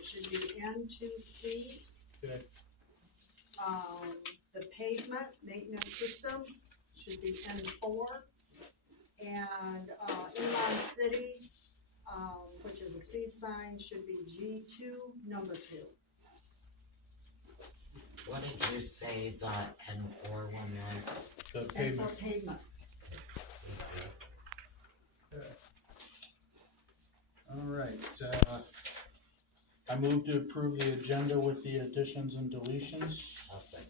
it should be N2C. Okay. The pavement maintenance systems should be N4. And, Inline City, which is a speed sign, should be G2, number 2. What did you say the N4 one was? The And pavement. for pavement. All right, I move to approve the agenda with the additions and deletions. I'll second.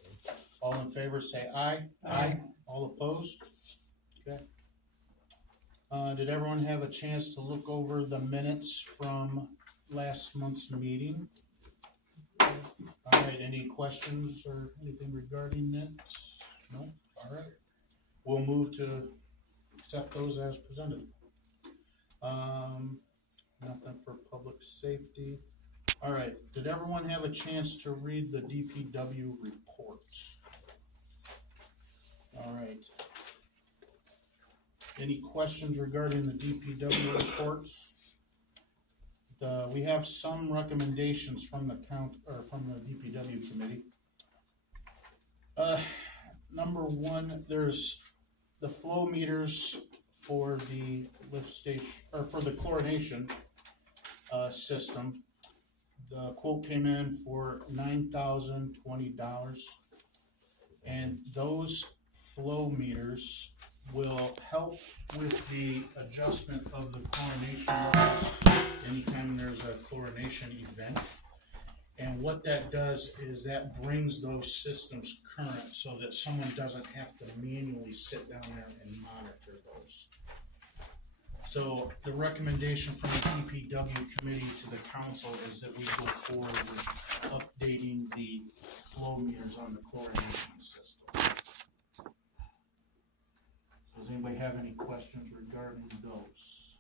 All in favor, say aye. Aye. All opposed? Okay. Did everyone have a chance to look over the minutes from last month's meeting? Yes. All right, any questions or anything regarding it? No? All right. We'll move to accept those as presented. Nothing for public safety. All right, did everyone have a chance to read the DPW report? All right. Any questions regarding the DPW report? We have some recommendations from the from the DPW committee. Number one, there's the flow meters for the lift station, or for the chlorination system. The quote came in for $9,020, and those flow meters will help with the adjustment of the chlorination levels anytime there's a chlorination event. And what that does is that brings those systems current so that someone doesn't have to manually sit down there and monitor those. So the recommendation from the DPW committee to the council is that we go forward with updating the flow meters on the chlorination system. Does anybody have any questions regarding those?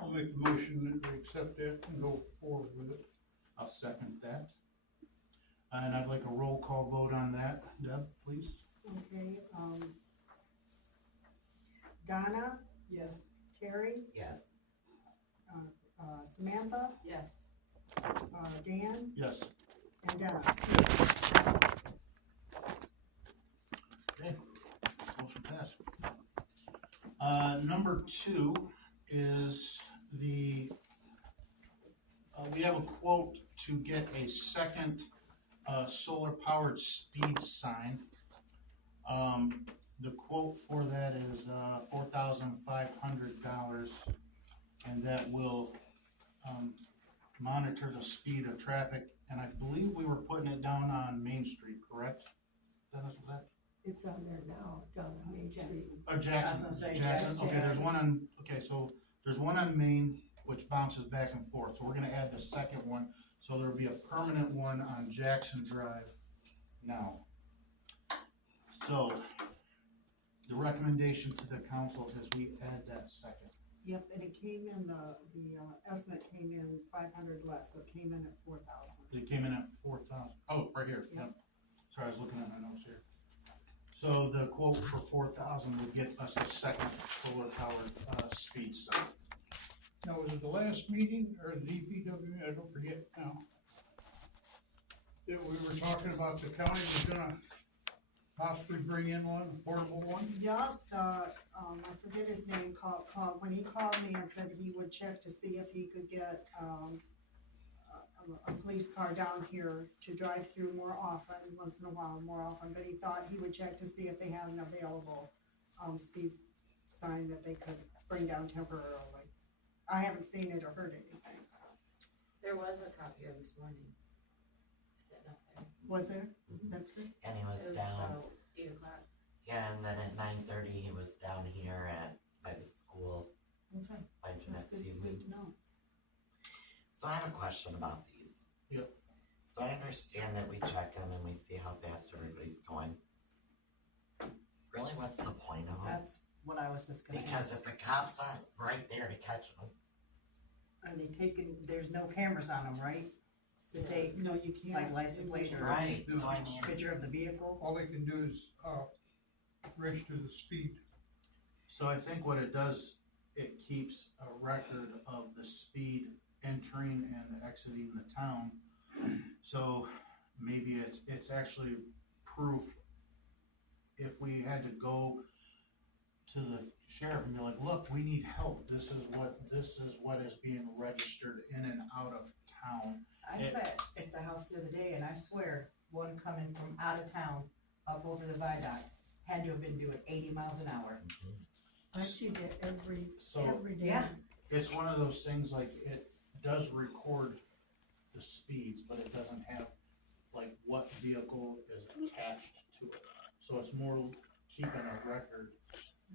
I'll make the motion that we accept that and go forward with it. I'll second that. And I'd like a roll call vote on that. Deb, please. Okay, Donna, Yes. Terry, Yes. Samantha, Yes. Dan, Yes. and Dennis. Okay. Motion passed. Number two is we have a quote to get a second solar powered speed sign. The quote for that is $4,500, and that will monitor the speed of traffic. And I believe we were putting it down on Main Street, correct? Dennis, was that? It's on there now, down on Main Street. Or Jackson? I was gonna say Jackson. Okay, there's Jackson. one on. Okay, so there's one on Main which bounces back and forth. So we're gonna add the second one. So there'll be a permanent one on Jackson Drive now. So the recommendation to the council is we add that second. Yep, and it came in, the estimate came in 500 less, so it came in at 4,000. They came in at 4,000. Oh, right here. Yep. Sorry, I was looking at my notes here. So the quote for 4,000 would get us a second solar powered speed sign. Now, was it the last meeting or the DPW? I don't forget now. That we were talking about the county was gonna possibly bring in one, a portable one? Yup, I forget his name, when he called me and said he would check to see if he could get, a police car down here to drive through more often, once in a while, more often, but he thought he would check to see if they had an available, speed sign that they could bring down temporarily. I haven't seen it or heard anything, so. There was a cop here this morning, sitting up there. Was there? That's good. And he It was was down, about 8 o'clock. yeah, and then at 9:30 he was down here by the school Okay, by that's Jeanette good, good Seaweed. to know. So I have a question about these. Yep. So I understand that we check them and we see how fast everybody's going. Really, what's the point of them? That's what I was just gonna Because ask. if the cops aren't right there to catch them, Are they taking, there's no cameras on them, right? To Yeah. take No, you can't. Like license plate or- right, so I mean, a picture of the vehicle? All they can do is, register the speed. So I think what it does, it keeps a record of the speed entering and exiting the town. So maybe it's actually proof. If we had to go to the sheriff and be like, look, we need help, this is what is being registered in and out of town. I sat at the house the other day and I swear, one coming from out of town up over the viaduct had to have been doing 80 miles an hour. I see that every So day. Yeah. it's one of those things, like, it does record the speeds, but it doesn't have like what vehicle is attached to it. So it's more keeping a record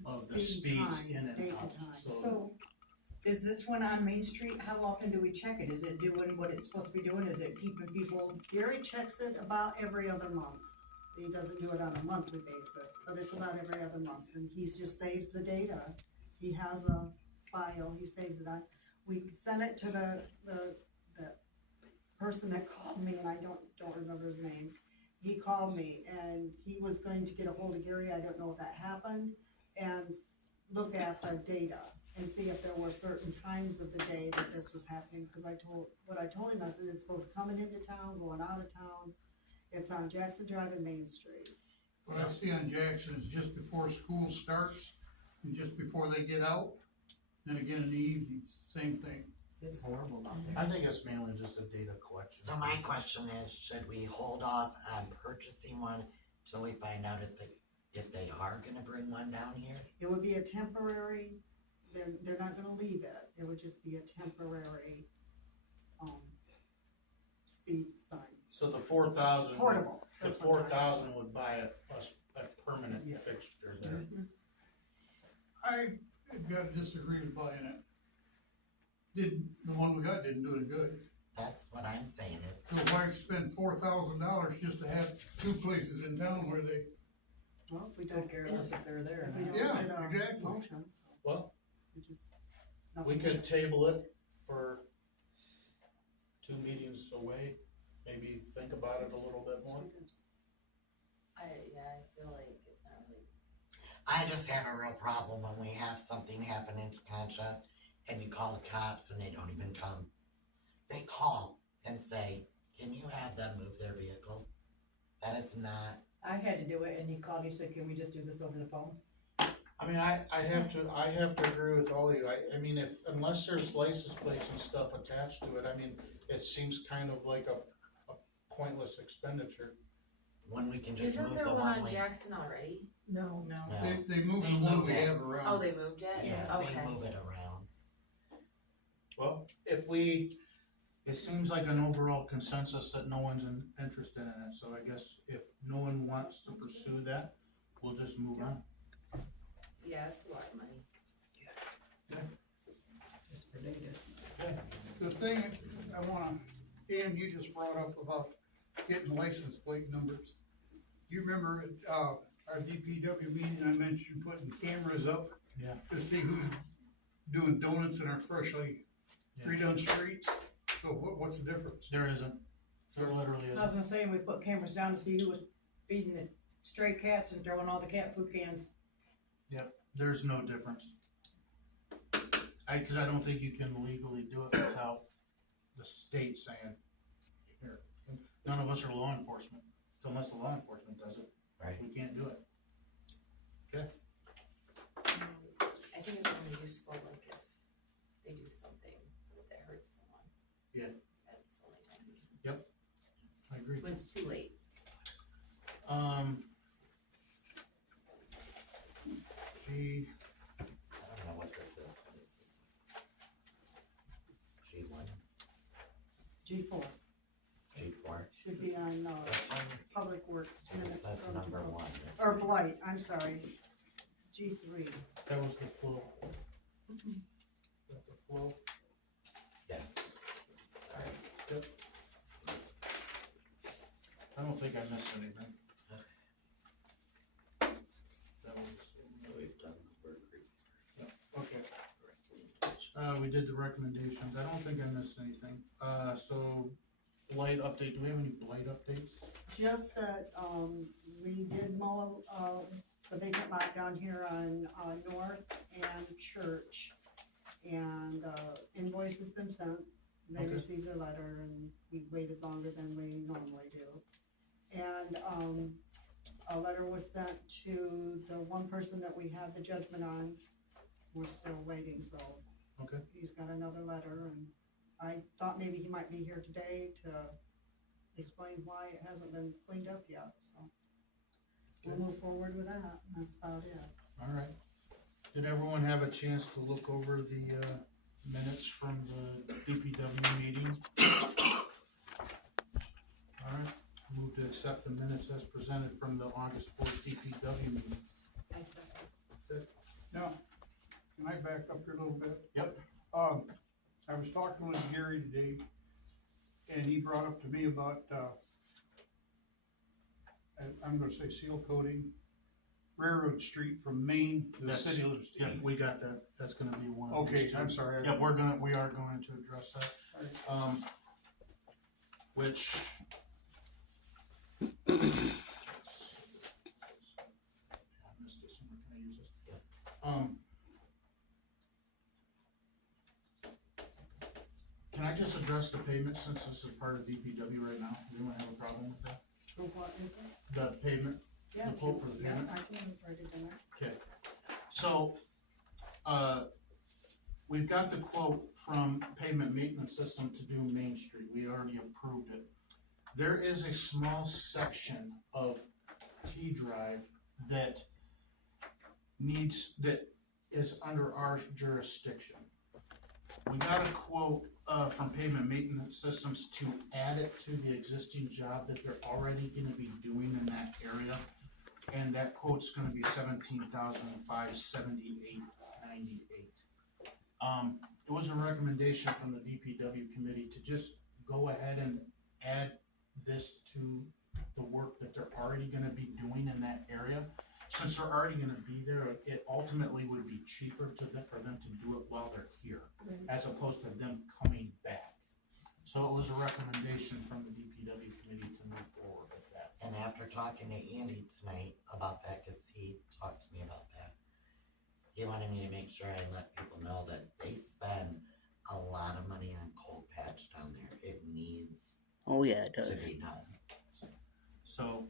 of the Speed speeds time, in and date out. and time. So, is this one on Main Street? How often do we check it? Is it doing what it's supposed to be doing? Is it keeping people? Gary checks it about every other month. He doesn't do it on a monthly basis, but it's about every other month, and he just saves the data. He has a file, he saves it on. We sent it to the person that called me, and I don't remember his name. He called me, and he was going to get a hold of Gary, I don't know if that happened, and look at the data and see if there were certain times of the day that this was happening, because I told him, I said, it's both coming into town, going out of town. It's on Jackson Drive and Main Street. What I see on Jackson is just before school starts and just before they get out. Then again in the evenings, same thing. It's horrible out there. I think it's mainly just a data collection. So my question is, should we hold off on purchasing one till we find out if they are gonna bring one down here? It would be a temporary, they're not gonna leave it, it would just be a temporary, speed sign. So the 4,000. Portable. The that's what I'm trying to 4,000 would buy a permanent Yeah. fixture there. say. I gotta disagree with buying it. The one we got didn't do it good. That's what I'm saying. So why spend $4,000 just to have two places in town where they, Well, if we Don't don't, care less if they're there or if we not. don't Yeah, get a exactly. motion, so Well, we just. we nothing. could table it for 2 meetings away, maybe think about it a little bit more. I feel like it's not really, I just have a real problem when we have something happen in Tekonsha and you call the cops and they don't even come. They call and say, can you have them move their vehicle? That is not, I had to do it and he called, he said, can we just do this over the phone? I mean, I have to agree with all of you. I mean, unless there's license plates and stuff attached to it, I mean, it seems kind of like a pointless expenditure. when we can just isn't move there the one one on way. Jackson already? No, No. No. they move They the one move we it. have around. Oh, they moved it? Yeah, Okay. they move it around. Well, it seems like an overall consensus that no one's interested in it, so I guess if no one wants to pursue that, we'll just move on. Yeah, it's a lot of money. Just for data. The thing I wanna, Dan, you just brought up about getting license plate numbers. You remember at, our DPW meeting, I mentioned putting cameras up Yeah. to see who's doing donuts in our freshly redone streets? So what's the difference? There isn't, there literally I was isn't. gonna say, we put cameras down to see who was feeding the stray cats and throwing all the cat food cans. There's no difference. Cause I don't think you can legally do it without the state saying, here, none of us are law enforcement, unless the law enforcement does it, Right. we can't do it. I think it's only useful like if they do something that hurts someone. Yeah. That's the only time, I agree. when it's too late. G, I don't know what this is, but this is G1, G4 G4. should be on, This one, Public Works because it minutes says from number tomorrow. 1. That's Or right. Blight, I'm sorry, G3. that was the flow. Got the flow. Yeah. Sorry. Yep. I don't think I missed anything. That was, So we've done the work. okay. We did the recommendations, I don't think I missed anything. So, blight update, do we have any blight updates? Just that, we did mow, the vacant lot down here on, North and Church. And, invoice has been sent, They Okay. received a letter and we waited longer than we normally do. And, a letter was sent to the one person that we had the judgment on. We're still waiting, so Okay. he's got another letter, and I thought maybe he might be here today to explain why it hasn't been cleaned up yet, so. We'll move forward with that, and that's about it. All right. Did everyone have a chance to look over the minutes from the DPW meeting? All right, move to accept the minutes as presented from the August 4th DPW meeting. I second. Now, can I back up here a little bit? Yep. I was talking with Gary today, and he brought up to me about, I'm gonna say seal coating Railroad Street from Maine to the That's- city limits. Yeah, we got that. That's gonna be one of Okay, these two. I'm sorry. Yeah, we are going to address that. Which. I missed this one. Can I use this? Can I just address the payment since this is part of DPW right now? Does anyone have a problem with that? So what is it? The payment? Yeah, The quote for the yeah, payment? I can write it down. Okay, so, we've got the quote from Pavement Maintenance System to do Main Street, we already approved it. There is a small section of T-Drive that is under our jurisdiction. We got a quote, from Pavement Maintenance Systems to add it to the existing job that they're already gonna be doing in that area. And that quote's gonna be $17,578.98. It was a recommendation from the DPW committee to just go ahead and add this to the work that they're already gonna be doing in that area. Since they're already gonna be there, it ultimately would be cheaper for them to do it while they're here, as opposed to them coming back. So it was a recommendation from the DPW committee to move forward with that. And after talking to Andy tonight about that, cause he talked to me about that, he wanted me to make sure I let people know that they spend a lot of money on cold patch down there. It needs Oh, yeah, it to does. be done. So,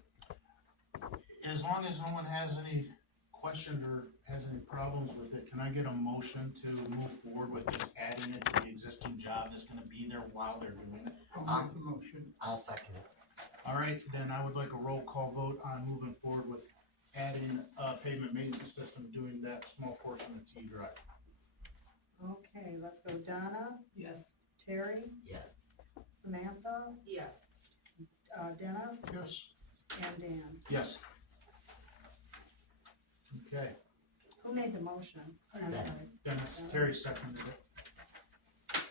as long as no one has any questions or has any problems with it, can I get a motion to move forward with just adding it to the existing job that's gonna be there while they're doing it? I'll make the motion. I'll second it. All right, then I would like a roll call vote on moving forward with adding Pavement Maintenance System doing that small portion of T-Drive. Okay, let's go. Donna, Yes. Terry, Yes. Samantha, Yes. Dennis, Yes. and Dan. Yes. Okay, Who made the motion? I'm sorry. Dennis. Dennis, Terry seconded it.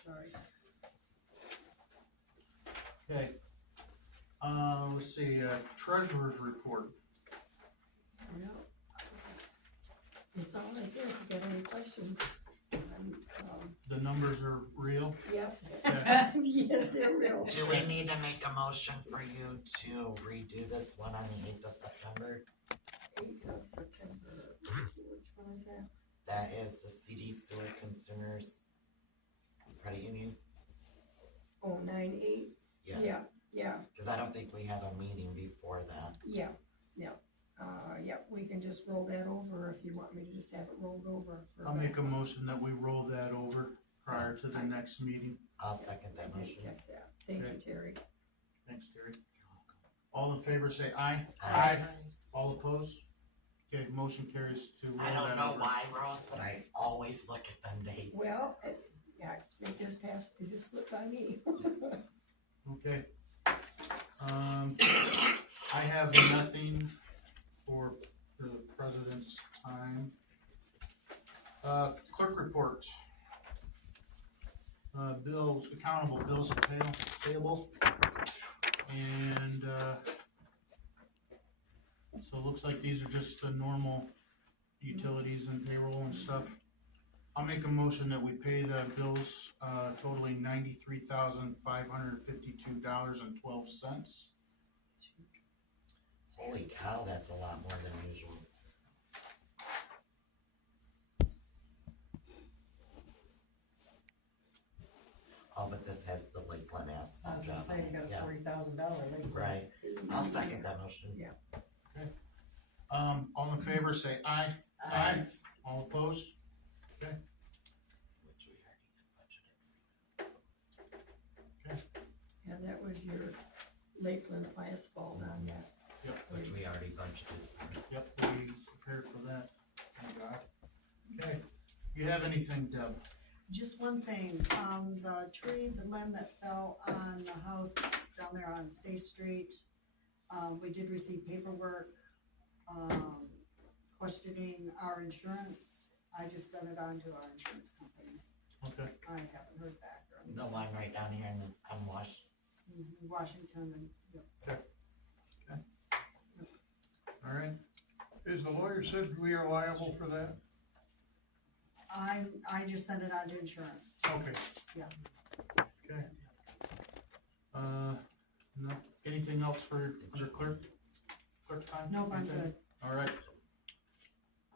Sorry. Okay. Let's see, treasurer's report. Yeah. It's all right there, if you got any questions. The numbers are real. Yep. Okay. Yes, they're real. Do we need to make a motion for you to redo this one on the 8th of September? 8th of September, which one is that? That is the CD Sewer Consumers Credit Union? Oh, 9/8? Yeah. Yeah, Cause I don't think we have a meeting before that. yeah. Yeah, we can just roll that over if you want me to just have it rolled over. I'll make a motion that we roll that over prior to the next meeting. I'll second I that did motion. catch that. Thank you, Okay. Terry. Thanks, Terry. All in favor say aye. Aye. All opposed? Okay, motion carries to roll I don't that know over. why, Rose, but I always look at them dates. Well, yeah, they just slipped by me. Okay. I have nothing for the president's time. Clerk report. Bills, accountable bills payable. And, so it looks like these are just the normal utilities and payroll and stuff. I'll make a motion that we pay the bills, totaling $93,552.12. Holy cow, that's a lot more than usual. Oh, but this has the Lakeland I asphalt was gonna job say, on you it, got a yeah, $40,000 lake. right. I'll second that motion. Yeah. All in favor, say aye. Aye. All opposed? Which we already budgeted. And that was your Lakeland asphalt on that. Which we already budgeted for. Yep, we prepared for that. Thank God. Okay, you have anything, Deb? Just one thing, the tree, the limb that fell on the house down there on State Street, we did receive paperwork, questioning our insurance. I just sent it on to our insurance company. Okay, I haven't heard back or anything. The one right down here in the unwashed. Washington and, yep. all right. Is the lawyer said we are liable for that? I just sent it on to insurance. Okay. Okay. No, anything else for, under clerk? Clerk time? Nope, I'm Anything? good. All right.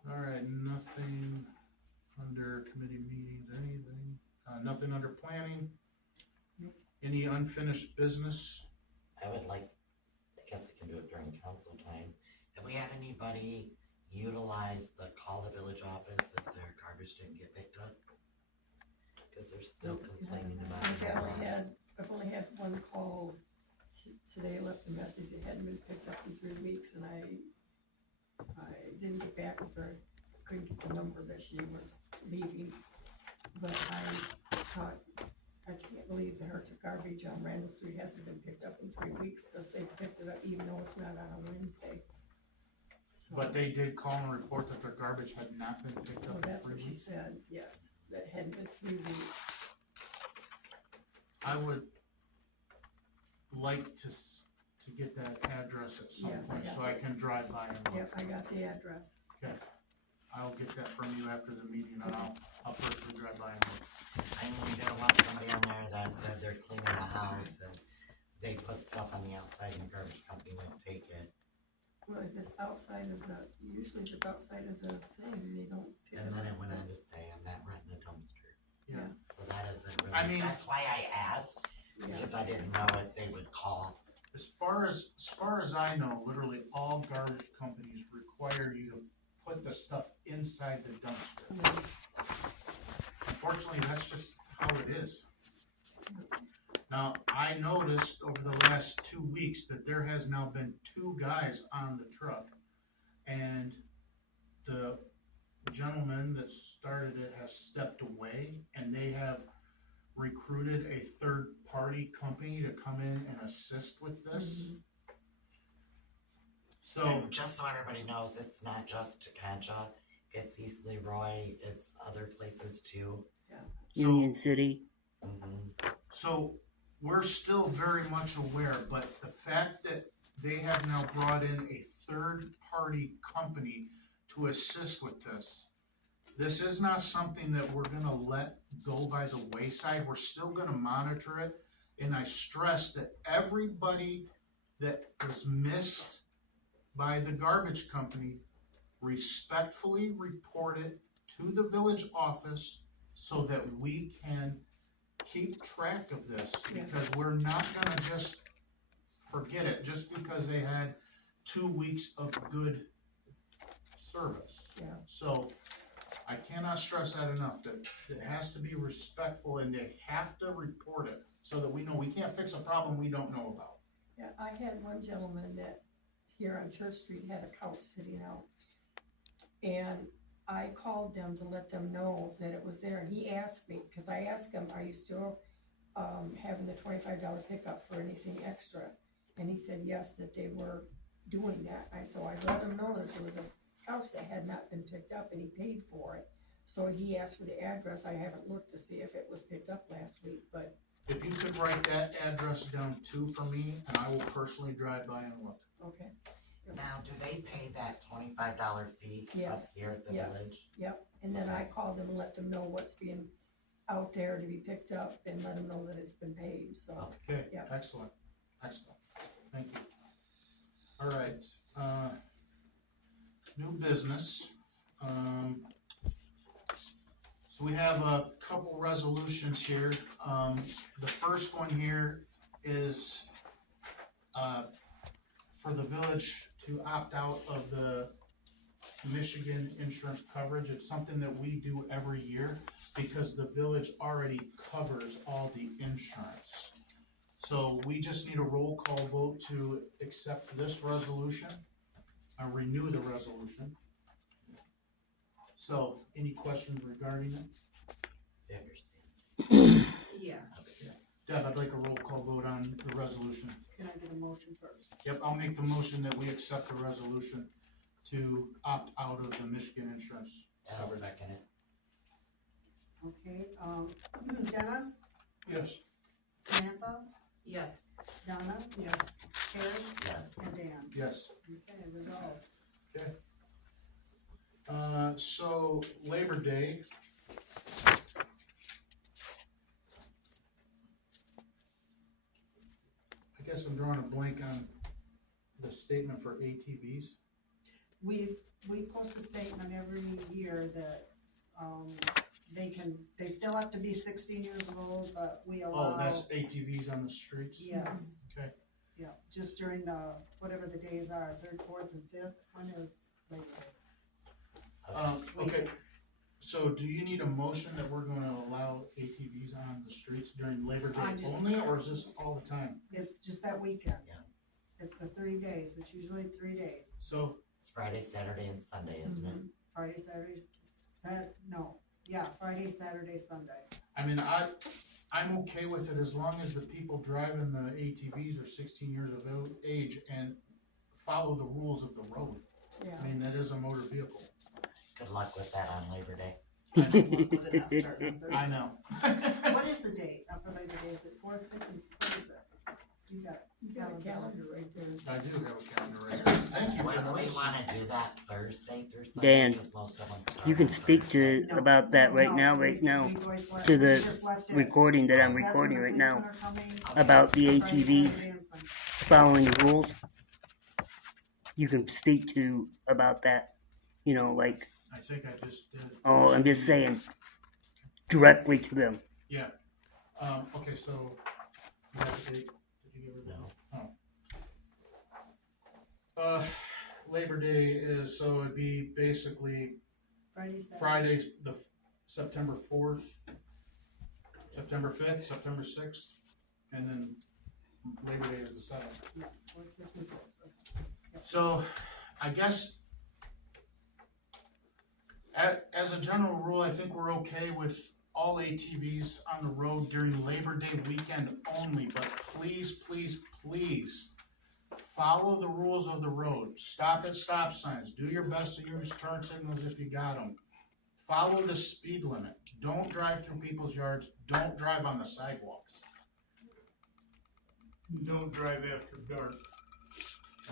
All right, nothing under committee meetings, anything, nothing under planning? Nope. Any unfinished business? I would like, I guess I can do it during council time. Have we had anybody utilize the call the village office if their garbage didn't get picked up? Cause they're still complaining about I've only had one call today, left a message, it hadn't been picked up in 3 weeks, and I didn't get back with her, couldn't get the number that she was leaving, but I thought, I can't believe that her garbage on Randall Street hasn't been picked up in 3 weeks, because they picked it up even though it's not on a Wednesday. So, But they did call and report that their garbage had not been picked well, up in that's 3 what she weeks. said, yes, that hadn't been 3 weeks. I would like to get that address at some Yes, I point, got so I can drive by and look. Yep, I got the address. I'll get that from you after the meeting, and I'll personally drive by and look. I mean, there was somebody on there that said they're cleaning the house and they put stuff on the outside and the garbage company wouldn't take it. Well, if it's outside of the, usually if it's outside of the thing, they don't pick it And up. then it went on to say, I'm not renting a dumpster. Yeah. So that isn't really, I mean- that's why I asked, Yeah, because I didn't know if they would call. As far as I know, literally all garbage companies require you to put the stuff inside the dumpster. Unfortunately, that's just how it is. Now, I noticed over the last 2 weeks that there has now been 2 guys on the truck, and the gentleman that started it has stepped away, and they have recruited a third-party company to come in and assist with this. So, And just so everybody knows, it's not just Tekonsha, it's East Leroy, it's other places too. Union City. So we're still very much aware, but the fact that they have now brought in a third-party company to assist with this is not something that we're gonna let go by the wayside. We're still gonna monitor it. And I stress that everybody that was missed by the garbage company respectfully report it to the village office so that we can keep track of this, because we're not gonna just forget it just because they had 2 weeks of good service. Yeah. So I cannot stress that enough, that it has to be respectful and they have to report it so that we know we can't fix a problem we don't know about. Yeah, I had one gentleman that here on Church Street had a couch sitting out. And I called them to let them know that it was there, and he asked me, cause I asked him, are you still, having the $25 pickup for anything extra? And he said, yes, that they were doing that. So I let him know that there was a couch that had not been picked up, and he paid for it. So he asked for the address. I haven't looked to see if it was picked up last week, but If you could write that address down too for me, and I will personally drive by and look. okay. Now, do they pay that $25 fee up Yes, here at the yes. village? Yep, and then I called them and let them know what's being out there to be picked up and let them know that it's been paid, so. Okay, Yeah. excellent, excellent, thank you. All right, new business, so So we have a couple resolutions here. The first one here is, for the village to opt out of the Michigan insurance coverage. It's something that we do every year because the village already covers all the insurance. So we just need a roll call vote to accept this resolution, renew the resolution. So, any questions regarding it? You understand? Yeah. Deb, I'd like a roll call vote on the resolution. Can I get a motion first? Yep, I'll make the motion that we accept the resolution to opt out of the Michigan insurance I'll coverage. second it. Okay, Dennis, Yes. Samantha, Yes. Donna, Yes. Terry, Yes. and Dan. Yes. Okay, resolved. So Labor Day. I guess I'm drawing a blank on the statement for ATVs. We post a statement every year that, they still have to be 16 years old, but we allow. Oh, that's ATVs on the streets? Yes. Okay. Yeah, just during the, whatever the days are, 3rd, 4th, and 5th, when is Labor Day? Okay, so do you need a motion that we're gonna allow ATVs on the streets during Labor Day I just- only, or is this all the time? It's just that weekend. Yeah. It's the 3 days, it's usually 3 days. So, It's Friday, Saturday, and Sunday, isn't it? Friday, Saturday, Friday, Saturday, Sunday. I mean, I'm okay with it as long as the people driving the ATVs are 16 years of age and follow the rules of the road. Yeah. I mean, that is a motor vehicle. Good luck with that on Labor Day. I know. What is the date for Labor Day? Is it 4th, 5th, and what is that? You got it. You got a calendar right there. I do have a calendar right here. Thank you. Wouldn't for we noticing. wanna do that Thursday through Sunday? Dan, 'Cause most of them start You can on speak Thursday. to about that right now, we've always left- to we the just left it. recording that I'm That's when recording the right now policemen are coming. about the Friday, ATVs Saturday, and Sunday. following the rules. You can speak to about that, like, I think I just did. oh, I'm just saying directly to them. Yeah. Okay, so, you have the date? Did you give her the? No. Labor Day is, so it'd be basically Friday, Saturday. Friday, September 4th, September 5th, September 6th, and then Labor Day is the 7th. Yeah, 4th, 5th, and 6th. So, I guess, as a general rule, I think we're okay with all ATVs on the road during Labor Day weekend only, but please, please, please, follow the rules of the road. Stop at stop signs. Do your best to use turn signals if you got them. Follow the speed limit. Don't drive through people's yards. Don't drive on the sidewalks. Don't drive after dark.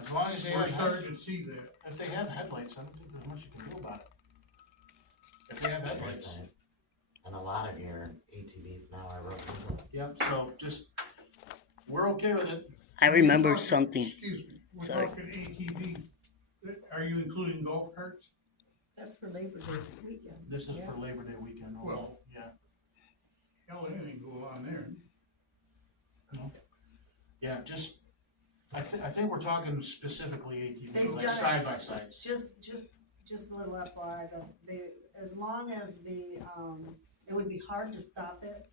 As long as they We're have, starting to see that. if they have headlights, I don't think there's much you can do about it. If they have headlights. Listen, and a lot of your ATVs now are road legal. Yep, so just, we're okay with it. I remember We're talking- something. Excuse me, we're Sorry. talking ATV. Are you including golf carts? That's for Labor Day weekend. This is Yeah. for Labor Day weekend. Only. Well- Yeah, Hell, anything go on there. yeah, just, I think we're talking specifically They've ATVs, like done it. side by sides. Just a little FYI, as long as it would be hard to stop it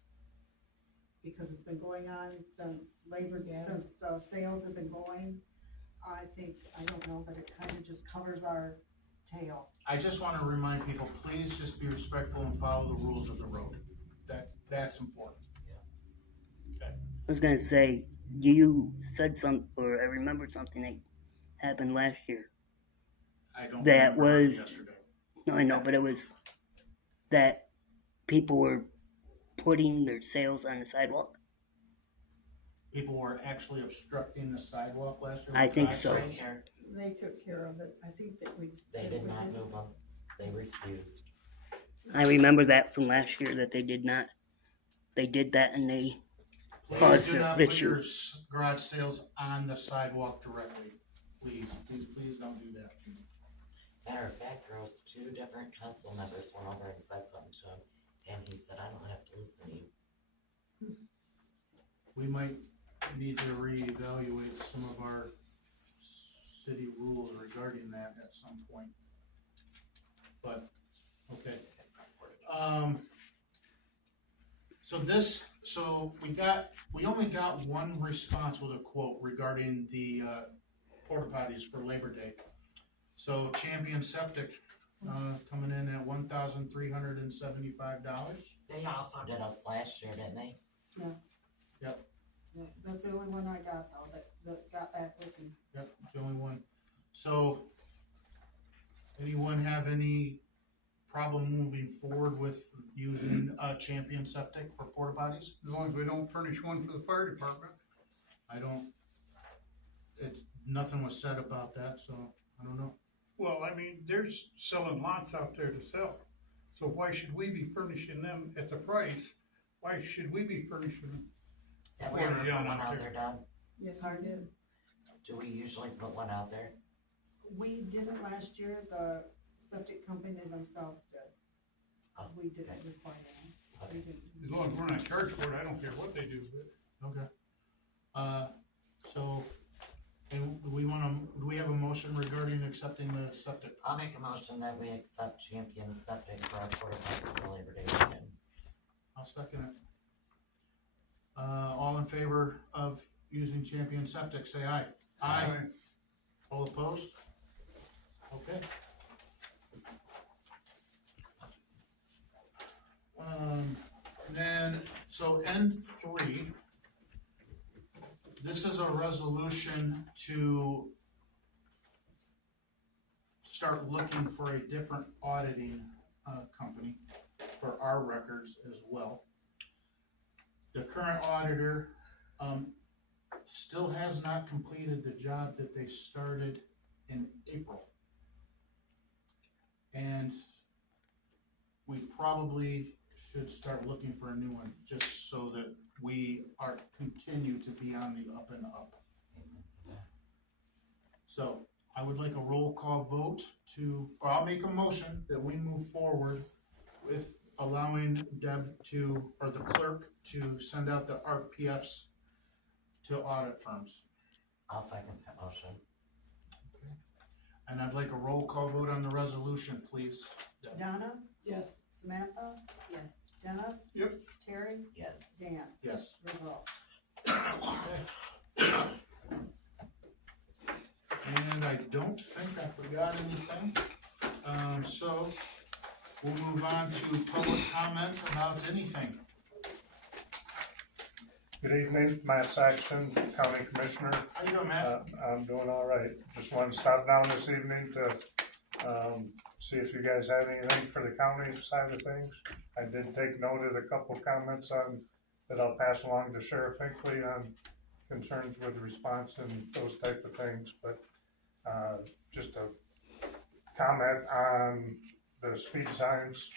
because it's been going on since since the sales have been going. I don't know, but it kind of just covers our tail. I just wanna remind people, please just be respectful and follow the rules of the road. That's important. I was gonna say, you said or I remember something that happened last year. I don't That remember was- yesterday. No, I know, but it was that people were putting their sales on the sidewalk. People were actually obstructing the sidewalk last year. I with think drive so. Right signs. here, They took care of it. I think that we. they did not move them. They refused. I remember that from last year that they did not. They did that and they Please caused do an not put issue. your garage sales on the sidewalk directly. Please, please, please don't do that. Matter of fact, girls, 2 different council members went over and said something to him. and he said, I don't have to listen to you. We might need to reevaluate some of our city rules regarding that at some point. But, okay. So we only got one response with a quote regarding the, porta potties for Labor Day. So Champion Septic, coming in at $1,375. They also did us last year, didn't they? Yeah, that's the only one I got though, that got back with me. Yep, it's the only one. So, anyone have any problem moving forward with using Champion Septic for porta potties? As long as we don't furnish one for the fire department. I don't, nothing was said about that, so I don't know. Well, I mean, there's selling lots out there to sell. So why should we be furnishing them at the price? Why should we be furnishing them? Have we Or ever put John one out out there, Doug? Yes, I did. Do we usually put one out there? We didn't last year, the septic company themselves did. Oh, We didn't okay. require them. Okay. We didn't. As long as we're not charged for it, I don't care what they do, but. Okay. So, and do we have a motion regarding accepting the septic? I'll make a motion that we accept Champion Septic for our porta potties for Labor Day weekend. I'll second it. All in favor of using Champion Septic, say aye. Aye. All opposed? Okay. Then, so N3, this is a resolution to start looking for a different auditing, company for our records as well. The current auditor, still has not completed the job that they started in April. And we probably should start looking for a new one, just so that we are, continue to be on the up and up. So, I would like a roll call vote or I'll make a motion that we move forward with allowing Deb or the clerk to send out the RPFs to audit firms. I'll second that motion. And I'd like a roll call vote on the resolution, please. Deb. Donna, Yes. Samantha, Yes. Dennis? Yep. Terry? Yes. Dan? Yes. Result. Okay. And I don't think I forgot anything. So we'll move on to public comment about anything. Good evening, Matt Saxton, County Commissioner. How you doing, Matt? I'm doing all right. Just wanted to stop down this evening to see if you guys had anything for the county side of things. I did take note of a couple comments that I'll pass along to Sheriff Hinckley on concerns with response and those type of things, but just a comment on the speed signs.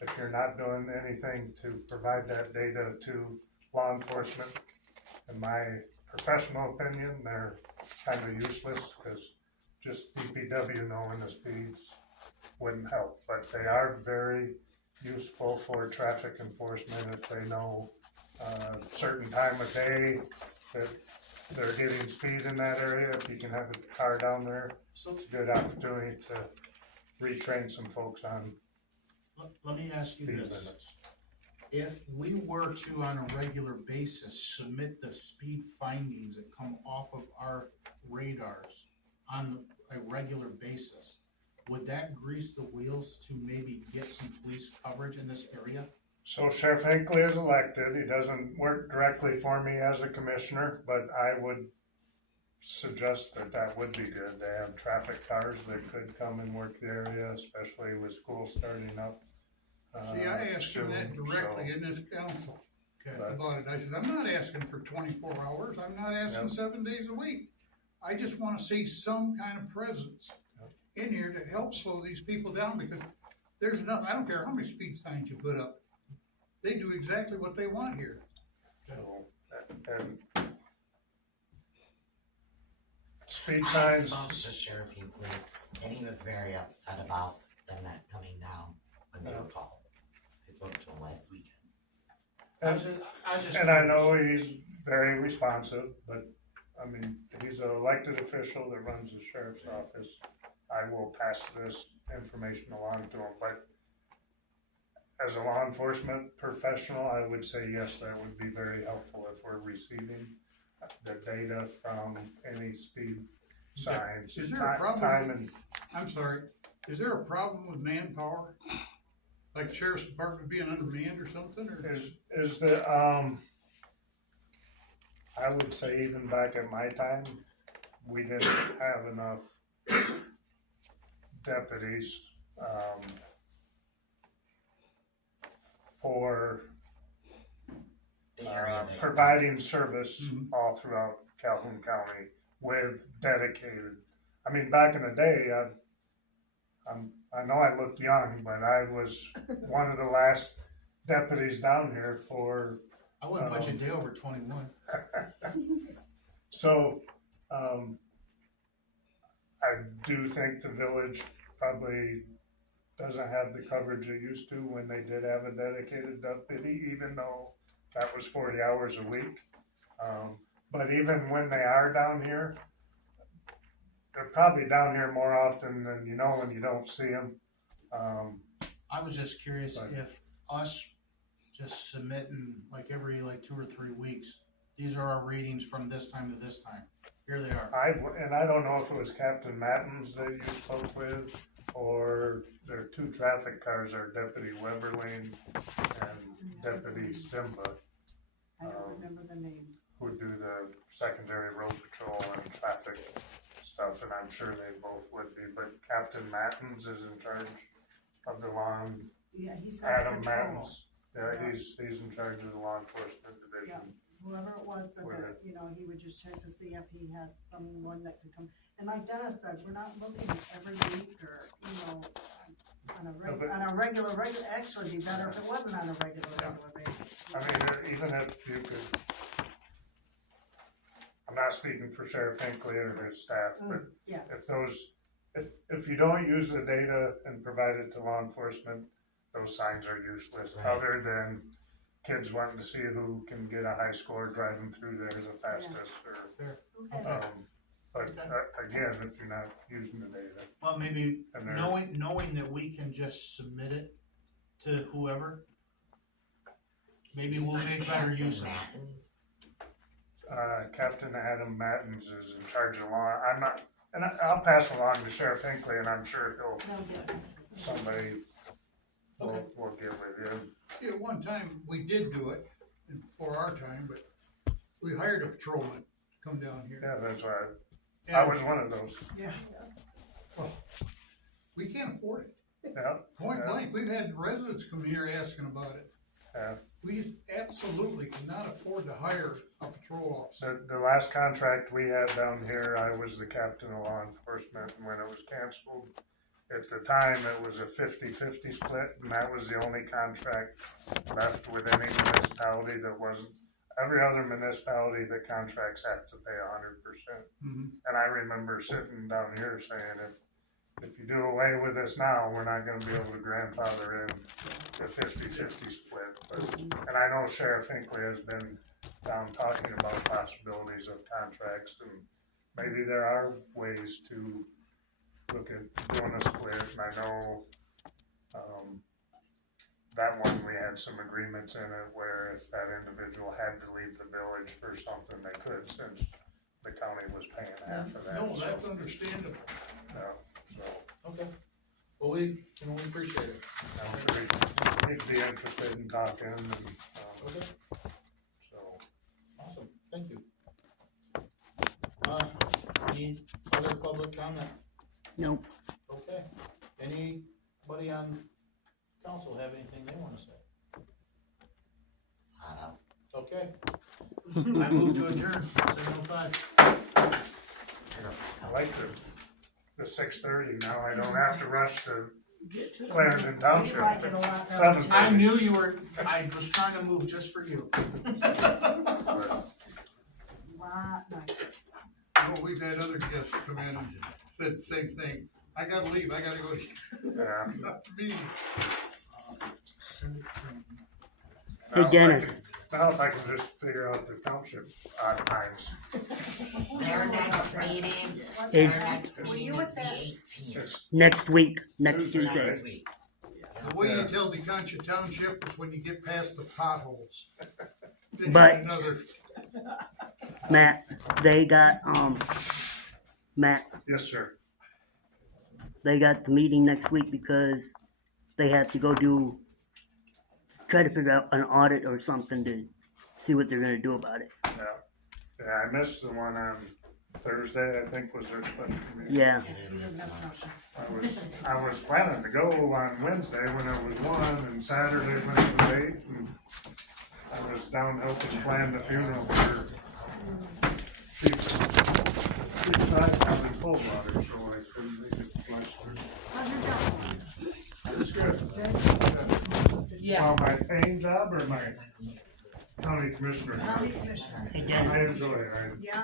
If you're not doing anything to provide that data to law enforcement, in my professional opinion, they're kind of useless, because just DPW knowing the speeds wouldn't help. But they are very useful for traffic enforcement if they know certain time of day that they're getting speed in that area. If you can have a car down there, So it's a good opportunity to retrain some folks on let me ask you speed this. limits. If we were to, on a regular basis, submit the speed findings that come off of our radars on a regular basis, would that grease the wheels to maybe get some police coverage in this area? So Sheriff Hinckley is elected. He doesn't work directly for me as a commissioner, but I would suggest that would be good. They have traffic cars that could come and work the area, especially with school starting up. See, I asked him that soon, directly so- in this council Okay. about it. I says, I'm not asking for 24 hours. I'm not asking Yep. 7 days a week. I just wanna see some kind of presence in here to help slow these people down, because there's nothing, I don't care how many speed signs you put up. They do exactly what they want here. So, and speed I signs, spoke to Sheriff Hinckley, and he was very upset about them not coming down when they were called. spoke to him last weekend. And I know he's very responsive, but, I mean, he's an elected official that runs the sheriff's office. I will pass this information along to him, but as a law enforcement professional, I would say yes, that would be very helpful if we're receiving the data from any speed signs. Is there a problem? I'm sorry, is there a problem with manpower? Like sheriff's department being undermanned or something, or? Is that, I would say even back at my time, we didn't have enough deputies, for The area they providing service all throughout Calhoun County with dedicated. I mean, back in the day, I know I looked young, but I was one of the last deputies down here for. I wouldn't put you a day over 21. So, I do think the village probably doesn't have the coverage it used to when they did have a dedicated deputy, even though that was 40 hours a week. But even when they are down here, they're probably down here more often than you know when you don't see them. I was just curious if us just submitting like every 2 or 3 weeks, these are our readings from this time to this time. Here they are. I don't know if it was Captain Mattins that you spoke with, or there are 2 traffic cars, are Deputy Weberling and Deputy Simba, I don't remember the name. who do the secondary road patrol and traffic stuff, and I'm sure they both would be, but Captain Mattins is in charge of the law. Yeah, he's Adam patrol. Mattins, yeah, he's in charge of the law enforcement division. Whoever it was that, he would just check to see if he had someone that could come. And like Dennis said, we're not looking every week or, on a regular, actually it'd be better if it wasn't on a regular basis. I mean, even if you could, I'm not speaking for Sheriff Hinckley or his staff, but Yeah, if you don't use the data and provide it to law enforcement, those signs are useless, Right. other than kids wanting to see who can get a high score driving through there the fastest, or, okay. but again, if you're not using the data. Well, maybe And they're- knowing that we can just submit it to whoever, maybe we'll make better use of it. Mattins. Captain Adam Mattins is in charge of law. I'm not, and I'll pass along to Sheriff Hinckley, and I'm sure somebody will get with you. See, at one time, we did do it, and before our time, but we hired a patrolman to come down here. Yeah, that's why I was one of those. Yeah. Well, we can't afford it. Yeah. Point Yeah. blank, we've had residents come here asking about it. Yeah. We just absolutely cannot afford to hire a patrol officer. The last contract we had down here, I was the captain of law enforcement, and when it was canceled, at the time, it was a 50-50 split, and that was the only contract left with any municipality that wasn't. Every other municipality, the contracts have to pay 100%. And I remember sitting down here saying, if you do away with this now, we're not gonna be able to grandfather in the 50-50 split. And I know Sheriff Hinckley has been down talking about possibilities of contracts, and maybe there are ways to look at doing a split. And I know, that one, we had some agreements in it where if that individual had to leave the village for something, they could, since the county was paying half of that. No, that's understandable. Yeah, so, Okay. Well, we appreciate it. I'm sure he'd be interested in talking, and, Okay. so. Awesome. Thank you. Any other public comment? Nope. Okay. Anybody on council have anything they want to say? It's hot out. Okay. I move to adjourn, 7:05. I like the 6:30 now, I don't have to rush to Clarendon Township. We like it a lot better. 7:30. I knew you were, I was trying to move just for you. Lot nicer. No, we've had other guests come in and said the same thing. I gotta leave, I gotta go to Yeah. meeting. Hey, Dennis. Now if I can just figure out the township odd times. Their next meeting, Is you is at that? the 18th. It's next week, next Tuesday. Tuesday. Next week. The way you tell Tekonsha Township is when you get past the potholes. Then you But- get another, Matt, they got, Matt, yes, sir. they got the meeting next week because they have to go try to figure out an audit or something to see what they're gonna do about it. Yeah. Yeah, I missed the one on Thursday, I think was their special meeting. Yeah, I was planning to go on Wednesday when it was 1, and Saturday when it was 8, and I was down helping plan the funeral for Chief Stockton in Coldwater, so I couldn't make it much. How's your job? It's good. Yeah. Well, my paying job or my county commissioner? County commissioner. hey I Dennis, enjoy it. Yeah,